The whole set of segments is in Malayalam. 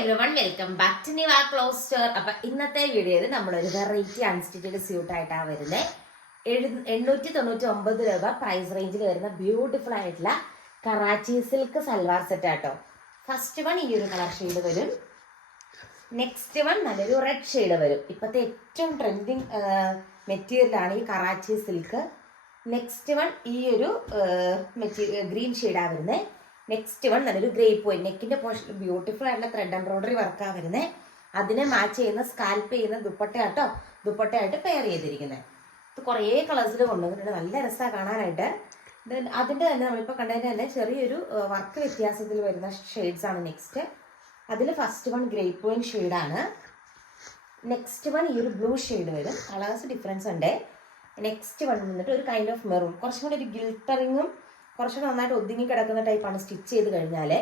Everyone welcome back to Niva cloth store. അപ്പൊ ഇന്നത്തെ വീഡിയോയിൽ നമ്മളൊരു വെറൈറ്റി അൺസ്റ്റിച്ചഡ് സ്യൂട്ട് ആയിട്ടാണ് വരുന്നത്. 899 രൂപ പ്രൈസ് റേഞ്ചിൽ വരുന്ന ബ്യൂട്ടിഫുൾ ആയിട്ടുള്ള കറാച്ചി സിൽക്ക് സൽവാർ സെറ്റ് ആട്ടോ. ഫസ്റ്റ് വൺ ഈ ഒരു കളർ ഷെയ്ഡ് വരും. നെക്സ്റ്റ് വൺ നല്ലൊരു റെഡ് ഷെയ്ഡ് വരും. ഇപ്പോഴത്തെ ഏറ്റവും ട്രെൻഡിങ് മെറ്റീരിയലാണ് ഈ കറാച്ചി സിൽക്ക്. നെക്സ്റ്റ് വൺ ഈ ഒരു മെറ്റീരിയൽ ഗ്രീൻ ഷെയ്ഡാണ് വരുന്നത്. നെക്സ്റ്റ് വൺ നല്ലൊരു ഗ്രേ പോയിന്റ്, നെക്കിന്റെ പോർഷൻ ബ്യൂട്ടിഫുൾ ആയിട്ടുള്ള ത്രെഡ് എംബ്രോയിഡറി വർക്കാണ് വരുന്നത്. അതിനെ മാച്ച് ചെയ്യുന്ന സ്കാൽപ്പ് ചെയ്യുന്ന ദുപ്പട്ടയാട്ടോ, ദുപ്പട്ടയായിട്ട് പെയർ ചെയ്തിരിക്കുന്നത്. ഇത് കുറേ കളേഴ്സിൽ കൊണ്ടുവന്നിട്ടുണ്ട്, നല്ല രസമാണ് കാണാനായിട്ട്. അതിൻ്റെ തന്നെ നമ്മളിപ്പോൾ കണ്ടതിന് തന്നെ ചെറിയൊരു വർക്ക് വ്യത്യാസത്തിൽ വരുന്ന ഷെയ്ഡ്സ് ആണ് നെക്സ്റ്റ്. അതിൽ ഫസ്റ്റ് വൺ ഗ്രേ പോയിന്റ് ഷെയ്ഡാണ്. നെക്സ്റ്റ് വൺ ഈ ഒരു ബ്ലൂ ഷെയ്ഡ് വരും. കളേഴ്സ് ഡിഫറൻസ് ഉണ്ട്. നെക്സ്റ്റ് വൺ വന്നിട്ട് ഒരു കൈൻഡ് ഓഫ് മെറൂൺ, കുറച്ചും കൂടി ഒരു ഗിൽട്ടറിങ്ങും കുറച്ചുകൂടി നന്നായിട്ട് ഒതുങ്ങി കിടക്കുന്ന ടൈപ്പാണ് സ്റ്റിച്ച് ചെയ്ത് കഴിഞ്ഞാൽ.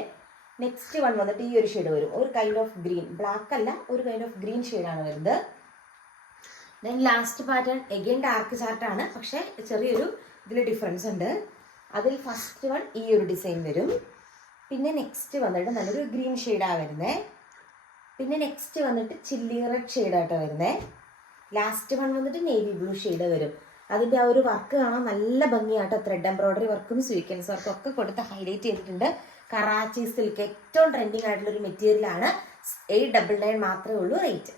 നെക്സ്റ്റ് വൺ വന്നിട്ട് ഈ ഒരു ഷെയ്ഡ് വരും, ഒരു കൈൻഡ് ഓഫ് ഗ്രീൻ, ബ്ലാക്ക് അല്ല, ഒരു കൈൻഡ് ഓഫ് ഗ്രീൻ ഷെയ്ഡാണ് വരുന്നത്. Then last pattern again dark ചാർട്ടാണ്, പക്ഷേ ചെറിയൊരു ഇതിൽ ഡിഫറൻസ് ഉണ്ട്. അതിൽ ഫസ്റ്റ് വൺ ഈ ഒരു ഡിസൈൻ വരും. പിന്നെ നെക്സ്റ്റ് വന്നിട്ട് നല്ലൊരു ഗ്രീൻ ഷെയ്ഡാണ് വരുന്നത്. പിന്നെ നെക്സ്റ്റ് വന്നിട്ട് ചില്ലി റെഡ് ഷെയ്ഡായിട്ടാണ് വരുന്നത്. ലാസ്റ്റ് വൺ വന്നിട്ട് നേവി ബ്ലൂ ഷെയ്ഡ് വരും. അതിൻ്റെ ആ ഒരു വർക്ക് കാണാൻ നല്ല ഭംഗിയാട്ടോ. ത്രെഡ് എംബ്രോയിഡറി വർക്കും സ്വീക്വൻസ് വർക്കും ഒക്കെ കൊടുത്ത് ഹൈലൈറ്റ് ചെയ്തിട്ടുണ്ട്. കറാച്ചി സിൽക്ക് ഏറ്റവും ട്രെൻഡിങ് ആയിട്ടുള്ള ഒരു മെറ്റീരിയലാണ്. 899 മാത്രമേ ഉള്ളൂ റേറ്റ്.